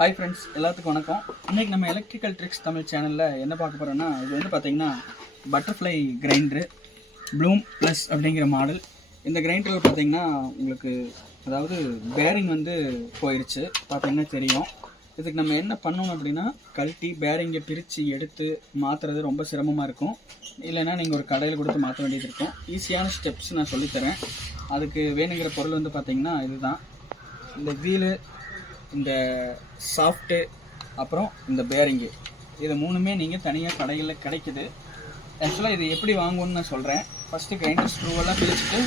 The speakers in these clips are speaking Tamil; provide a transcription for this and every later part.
ஹாய் ஃப்ரெண்ட்ஸ், எல்லாத்துக்கும் வணக்கம். இன்றைக்கி நம்ம எலக்ட்ரிக்கல் ட்ரிக்ஸ் தமிழ் சேனலில் என்ன பார்க்க போகிறோன்னா, இது வந்து பார்த்திங்கன்னா பட்டர்ஃப்ளை கிரைண்டரு ப்ளூம் ப்ளஸ் அப்படிங்கிற மாடல். இந்த கிரைண்டரில் பார்த்திங்கன்னா உங்களுக்கு அதாவது பேரிங் வந்து போயிடுச்சு, பார்த்திங்கன்னா தெரியும். இதுக்கு நம்ம என்ன பண்ணணும் அப்படின்னா, கழட்டி பேரிங்கை பிரித்து எடுத்து மாற்றுறது ரொம்ப சிரமமாக இருக்கும். இல்லைன்னா நீங்கள் ஒரு கடையில் கொடுத்து மாற்ற வேண்டியது இருக்கும். ஈஸியான ஸ்டெப்ஸ் நான் சொல்லித்தரேன். அதுக்கு வேணுங்கிற பொருள் வந்து பார்த்திங்கன்னா இதுதான். இந்த வீலு, இந்த சாஃப்ட்டு, அப்புறம் இந்த பேரிங்கு, இது மூணுமே நீங்கள் தனியாக கடைகளில் கிடைக்குது. ஆக்சுவலாக இது எப்படி வாங்கணும்னு நான் சொல்கிறேன். ஃபஸ்ட்டு கிரைண்டர் ஸ்க்ரூவெல்லாம் பிரிச்சுட்டு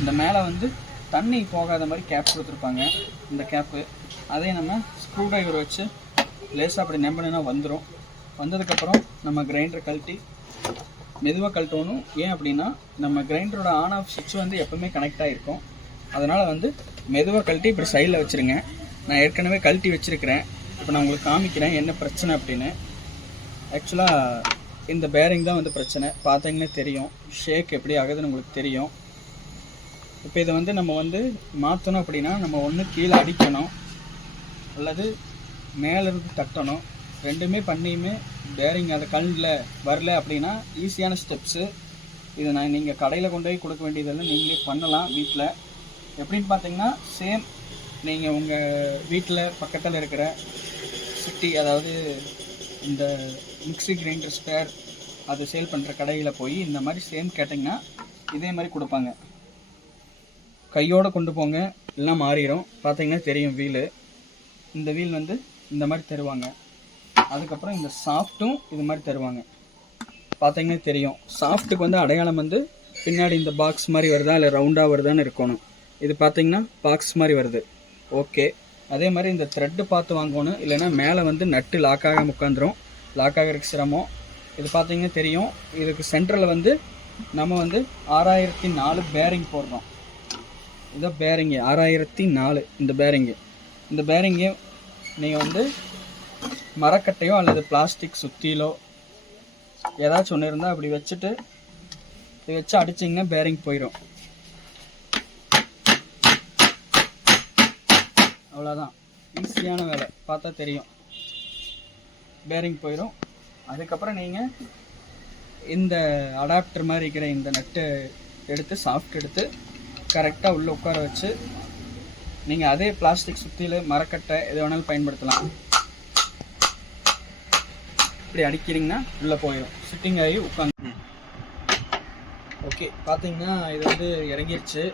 இந்த மேலே வந்து தண்ணி போகாத மாதிரி கேப் கொடுத்துருப்பாங்க. இந்த கேப்பு அதே நம்ம ஸ்க்ரூ ட்ரைவர் வச்சு லேசாக அப்படி நம்பினா வந்துடும். வந்ததுக்கப்புறம் நம்ம கிரைண்டர் கழட்டி மெதுவாக கழட்டணும். ஏன் அப்படின்னா நம்ம கிரைண்டரோட ஆன் ஆஃப் சுவிட்ச் வந்து எப்போவுமே கனெக்ட் ஆகிருக்கும். அதனால் வந்து மெதுவாக கழட்டி இப்படி சைடில் வச்சுருங்க. நான் ஏற்கனவே கழட்டி வச்சுருக்கிறேன். இப்போ நான் உங்களுக்கு காமிக்கிறேன் என்ன பிரச்சனை அப்படின்னு. ஆக்சுவலாக இந்த பேரிங் தான் வந்து பிரச்சனை. பார்த்தீங்கன்னா தெரியும், ஷேக் எப்படி ஆகுதுன்னு உங்களுக்கு தெரியும். இப்போ இதை வந்து நம்ம வந்து மாற்றணும் அப்படின்னா நம்ம ஒன்று கீழே அடிக்கணும் அல்லது மேலேருந்து தட்டணும். ரெண்டுமே பண்ணியுமே பேரிங் அந்த கல்லில் வரல அப்படின்னா ஈஸியான ஸ்டெப்ஸு. இதை நீங்கள் கடையில் கொண்டு போய் கொடுக்க வேண்டியதெல்லாம் நீங்களே பண்ணலாம் வீட்டில். எப்படின்னு பார்த்தீங்கன்னா சேம் நீங்கள் உங்கள் வீட்டில் பக்கத்தில் இருக்கிற சிட்டி, அதாவது இந்த மிக்ஸி கிரைண்டர் ஸ்பேர் அது சேல் பண்ணுற கடையில் போய் இந்த மாதிரி சேம் கேட்டிங்கன்னா இதே மாதிரி கொடுப்பாங்க. கையோடு கொண்டு போங்க, எல்லாம் மாறிடும். பார்த்தீங்கன்னா தெரியும் வீலு. இந்த வீல் வந்து இந்த மாதிரி தருவாங்க. அதுக்கப்புறம் இந்த சாஃப்ட்டும் இது மாதிரி தருவாங்க. பார்த்தீங்கன்னா தெரியும். சாஃப்ட்டுக்கு வந்து அடையாளம் வந்து பின்னாடி இந்த பாக்ஸ் மாதிரி வருதா இல்லை ரவுண்டாக வருதான்னு இருக்கணும். இது பார்த்தீங்கன்னா பாக்ஸ் மாதிரி வருது. ஓகே, அதே மாதிரி இந்த த்ரெட்டு பார்த்து வாங்கணும். இல்லைன்னா மேலே வந்து நட்டு லாக்காக உட்காந்துரும். லாக்காக இருக்க சிரமம். இது பார்த்தீங்கன்னா தெரியும். இதுக்கு சென்டரில் வந்து நம்ம வந்து 6004 பேரிங் போடுறோம். இதான் பேரிங்கு 6004. இந்த பேரிங்கு நீங்கள் வந்து மரக்கட்டையோ அல்லது பிளாஸ்டிக் சுத்திலோ ஏதாச்சும் ஒன்று இருந்தால் அப்படி வச்சுட்டு இதை வச்சு அடிச்சிங்கன்னா பேரிங் போயிடும். அவ்வளோதான், ஈஸியான வேலை. பார்த்தா தெரியும், பேரிங் போயிடும். அதுக்கப்புறம் நீங்கள் இந்த அடாப்டர் மாதிரி இருக்கிற இந்த நட்டு எடுத்து சாஃப்ட் எடுத்து கரெக்டாக உள்ளே உட்கார வச்சு நீங்கள் அதே பிளாஸ்டிக் சுத்தியில் மரக்கட்டை எது வேணாலும் பயன்படுத்தலாம். இப்படி அடிக்கிறீங்கன்னா உள்ளே போயிடும், சிட்டிங் ஆகி உட்காந்து. ஓகே, பார்த்தீங்கன்னா இது வந்து இறங்கிடுச்சு.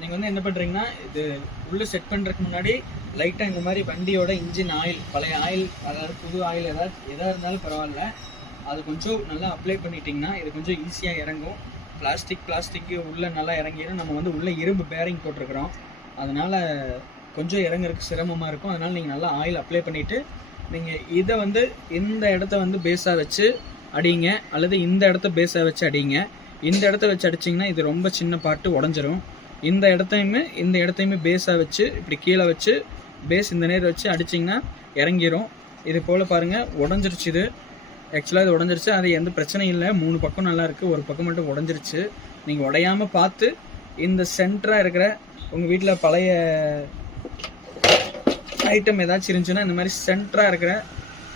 நீங்கள் வந்து என்ன பண்ணுறீங்கன்னா, இது உள்ளே செட் பண்ணுறதுக்கு முன்னாடி லைட்டாக இந்த மாதிரி வண்டியோட இன்ஜின் ஆயில், பழைய ஆயில், அதாவது புது ஆயில் எதாக இருந்தாலும் பரவாயில்ல, அது கொஞ்சம் நல்லா அப்ளை பண்ணிட்டிங்கன்னா இது கொஞ்சம் ஈஸியாக இறங்கும். பிளாஸ்டிக்கு உள்ளே நல்லா இறங்கிடும். நம்ம வந்து உள்ளே இரும்பு பேரிங் போட்டிருக்கிறோம், அதனால் கொஞ்சம் இறங்குறதுக்கு சிரமமாக இருக்கும். அதனால் நீங்கள் நல்லா ஆயில் அப்ளை பண்ணிவிட்டு நீங்கள் இதை வந்து இந்த இடத்த வந்து பேஸாக வச்சு அடிங்க, அல்லது இந்த இடத்த பேஸாக வச்சு அடிங்க. இந்த இடத்த வச்சு அடிச்சிங்கன்னா இது ரொம்ப சின்ன பாட்டு உடஞ்சிரும். இந்த இடத்தையுமே பேஸாக வச்சு இப்படி கீழே வச்சு பேஸ் இந்த நேரம் வச்சு அடிச்சிங்கன்னா இறங்கிரும். இது போல் பாருங்கள், உடஞ்சிருச்சு. இது ஆக்சுவலாக இது உடஞ்சிருச்சு. அது எந்த பிரச்சனையும் இல்லை. 3 பக்கம் நல்லா இருக்குது, ஒரு பக்கம் மட்டும் உடஞ்சிருச்சு. நீங்கள் உடையாமல் பார்த்து இந்த சென்டராக இருக்கிற உங்கள் வீட்டில் பழைய ஐட்டம் ஏதாச்சும் இருந்துச்சுன்னா இந்த மாதிரி சென்டராக இருக்கிற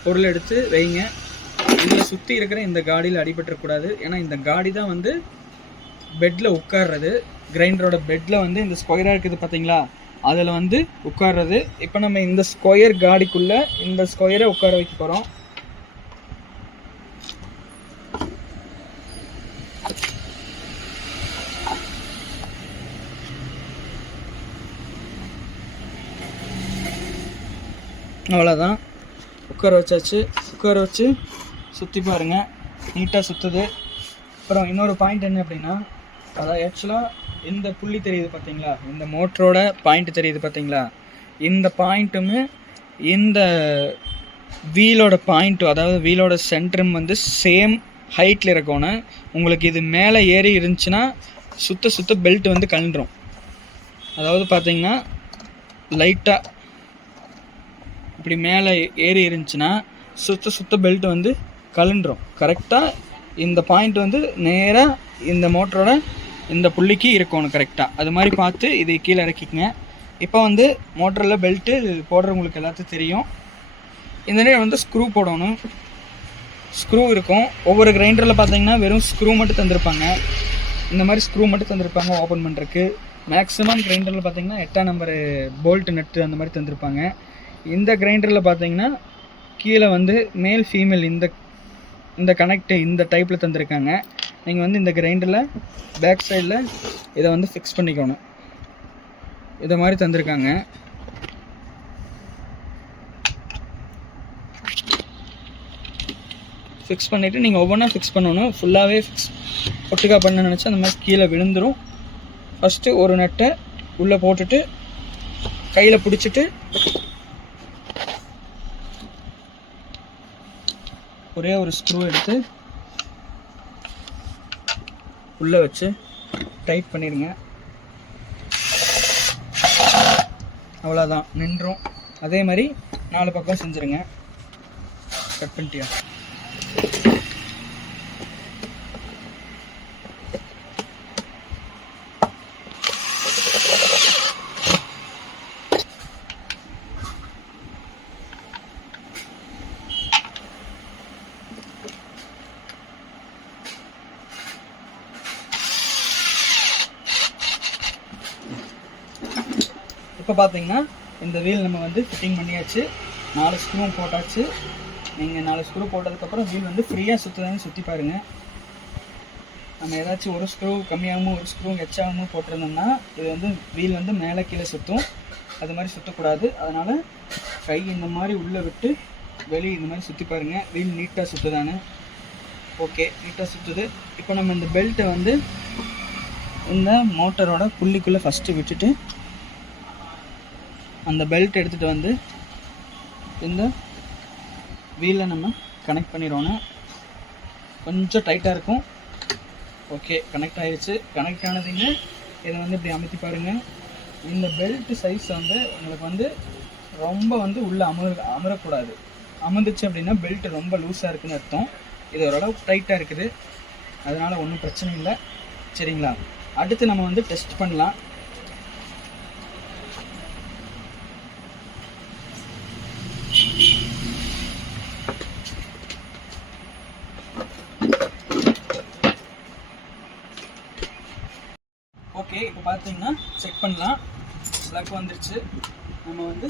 பொருள் எடுத்து வைங்க. இதில் சுற்றி இருக்கிற இந்த காடியில் அடிபட்டுறக்கூடாது. ஏன்னா இந்த காடி தான் வந்து பெட்டில் உட்கார்றது. கிரைண்டரோட பெட்டில் வந்து இந்த ஸ்கொயராக இருக்குது பார்த்தீங்களா, அதில் வந்து உட்கார்றது. இப்போ நம்ம இந்த ஸ்கொயர் காடிக்குள்ளே இந்த ஸ்கொயரை உட்கார வைக்க போகிறோம். அவ்வளோதான், உட்கார வச்சாச்சு. உட்கார வச்சு சுற்றி பாருங்கள், நீட்டாக சுற்றுது. அப்புறம் இன்னொரு பாயிண்ட் என்ன அப்படின்னா, அதாவது ஆக்சுவலாக இந்த புள்ளி தெரியுது பார்த்தீங்களா, இந்த மோட்டரோட பாயிண்ட் தெரியுது பார்த்தீங்களா, இந்த பாயிண்ட்டுமே இந்த வீலோட பாயிண்ட்டும், அதாவது வீலோட சென்டரும் வந்து சேம் ஹைட்டில் இருக்கணும். உங்களுக்கு இது மேலே ஏறி இருந்துச்சுன்னா சுத்த பெல்ட் வந்து கழண்டுரும். அதாவது பார்த்தீங்கன்னா லைட்டாக இப்படி மேலே ஏறி இருந்துச்சுன்னா சுத்த பெல்ட் வந்து கழண்டுரும். கரெக்டாக இந்த பாயிண்ட் வந்து நேராக இந்த மோட்டரோட இந்த புள்ளிக்கு இருக்கணும் கரெக்டாக. அது மாதிரி பார்த்து இதை கீழே இறக்கிக்கங்க. இப்போ வந்து மோட்டரில் பெல்ட்டு போடுறவங்களுக்கு எல்லாத்துக்கும் தெரியும். இந்த நேரம் வந்து ஸ்க்ரூ போடணும். ஸ்க்ரூ இருக்கும். ஒவ்வொரு கிரைண்டரில் பார்த்தீங்கன்னா வெறும் ஸ்க்ரூ மட்டும் தந்திருப்பாங்க. இந்த மாதிரி ஸ்க்ரூ மட்டும் தந்திருப்பாங்க ஓப்பன் பண்ணுறதுக்கு. மேக்ஸிமம் கிரைண்டரில் பார்த்தீங்கன்னா 8ஆம் நம்பரு போல்ட் நட்டு அந்த மாதிரி தந்திருப்பாங்க. இந்த கிரைண்டரில் பார்த்தீங்கன்னா கீழே வந்து மேல் ஃபீமேல் இந்த கனெக்டு இந்த டைப்பில் தந்திருக்காங்க. நீங்கள் வந்து இந்த கிரைண்டரில் பேக் சைடில் இதை வந்து ஃபிக்ஸ் பண்ணிக்கணும். இதை மாதிரி தந்திருக்காங்க. ஃபிக்ஸ் பண்ணிவிட்டு நீங்கள் ஒவ்வொன்றா ஃபிக்ஸ் பண்ணணும். ஃபுல்லாகவே ஒட்டுக்கா பண்ண நினச்சா அந்த மாதிரி கீழே விழுந்துடும். ஃபஸ்ட்டு ஒரு நட்டை உள்ளே போட்டுட்டு கையில் பிடிச்சிட்டு ஒரே ஒரு ஸ்க்ரூ எடுத்து உள்ளே வச்சு டைட் பண்ணிடுங்க. அவ்வளோதான், நின்றும். அதே மாதிரி 4 பக்கம் செஞ்சுருங்க. கட் பண்ணிட்டியா? இப்போ பார்த்தீங்கன்னா இந்த வீல் நம்ம வந்து ஃபிட்டிங் பண்ணியாச்சு. 4 ஸ்க்ரூவும் போட்டாச்சு. நீங்கள் 4 ஸ்க்ரூ போட்டதுக்கப்புறம் வீல் வந்து ஃப்ரீயாக சுற்றுதான்னு சுற்றி பாருங்கள். நம்ம ஏதாச்சும் ஒரு ஸ்க்ரூ கம்மியாகவும் ஒரு ஸ்க்ரூ எச்சாகவும் போட்டிருந்தோம்னா இது வந்து வீல் வந்து மேலே கீழே சுற்றும். அது மாதிரி சுற்றக்கூடாது. அதனால் கை இந்த மாதிரி உள்ளே விட்டு வெளியே இந்த மாதிரி சுற்றி பாருங்கள். வீல் நீட்டாக சுற்றுதானு. ஓகே, நீட்டாக சுற்றுது. இப்போ நம்ம இந்த பெல்ட்டை வந்து இந்த மோட்டரோட புள்ளிக்குள்ளே ஃபஸ்ட்டு விட்டுட்டு அந்த பெல்ட் எடுத்துகிட்டு வந்து இந்த வீலில் நம்ம கனெக்ட் பண்ணிடணும். கொஞ்சம் டைட்டாக இருக்கும். ஓகே, கனெக்ட் ஆகிடுச்சு. கனெக்ட் ஆனதுங்க இதை வந்து இப்படி அமைத்தி பாருங்கள். இந்த பெல்ட் சைஸ் வந்து உங்களுக்கு வந்து ரொம்ப வந்து உள்ளே அமரக்கூடாது. அமர்ந்துச்சு அப்படின்னா பெல்ட் ரொம்ப லூஸாக இருக்குதுன்னு அர்த்தம். இது ஓரளவுக்கு டைட்டாக இருக்குது. அதனால் ஒன்றும் பிரச்சனை இல்லை. சரிங்களா? அடுத்து நம்ம வந்து டெஸ்ட் பண்ணலாம். ஓகே, இப்போ பார்த்தீங்கன்னா செக் பண்ணலாம். ஸ்லக் வந்துருச்சு. நம்ம வந்து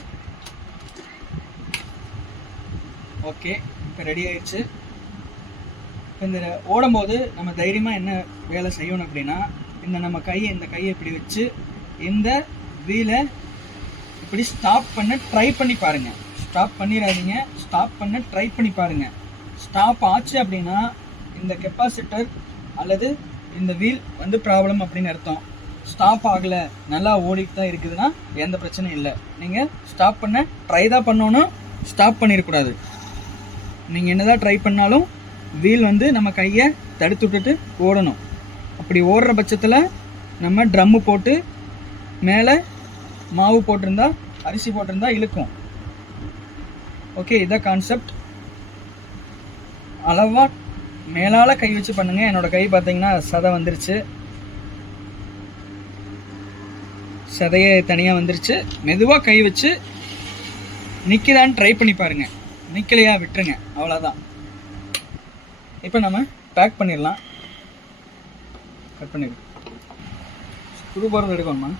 ஓகே, இப்போ ரெடி ஆயிடுச்சு. இப்போ இந்த ஓடும்போது நம்ம தைரியமாக என்ன வேலை செய்யணும் அப்படின்னா, இந்த கையை இப்படி வச்சு இந்த வீலை இப்படி ஸ்டாப் பண்ண ட்ரை பண்ணி பாருங்கள். ஸ்டாப் பண்ணிடாதீங்க. ஸ்டாப் பண்ண ட்ரை பண்ணி பாருங்கள். ஸ்டாப் ஆச்சு அப்படின்னா இந்த கெப்பாசிட்டர் அல்லது இந்த வீல் வந்து ப்ராப்ளம் அப்படின்னு அர்த்தம். ஸ்டாப் ஆகலை, நல்லா ஓடிட்டு தான் இருக்குதுன்னா எந்த பிரச்சனையும் இல்லை. நீங்கள் ஸ்டாப் பண்ண ட்ரை தான் பண்ணணும். ஸ்டாப் பண்ணிடக்கூடாது. நீங்கள் என்னதான் ட்ரை பண்ணாலும் வீல் வந்து நம்ம கையை தடுத்து விட்டுட்டு ஓடணும். அப்படி ஓடுற பட்சத்தில் நம்ம ட்ரம்மு போட்டு மேலே மாவு போட்டிருந்தா அரிசி போட்டிருந்தா இழுக்கும். ஓகே, இதான் கான்செப்ட். அளவாக மேலால் கை வச்சு பண்ணுங்கள். என்னோடய கை பார்த்தீங்கன்னா சதை வந்துருச்சு. சதையே தனியாக வந்துருச்சு. மெதுவாக கை வச்சு நிற்கிதான்னு ட்ரை பண்ணி பாருங்கள். நிற்கலையா விட்டுருங்க, அவ்வளோதான். இப்போ நம்ம பேக் பண்ணிடலாம். கட் பண்ணிடுங்க. ஸ்க்ரூ போடுறது எடுக்கணுமா?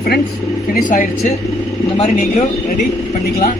ஓகே ஃப்ரெண்ட்ஸ், ஃபினிஷ் ஆயிடுச்சு. இந்த மாதிரி நீங்களும் ரெடி பண்ணிக்கலாம்.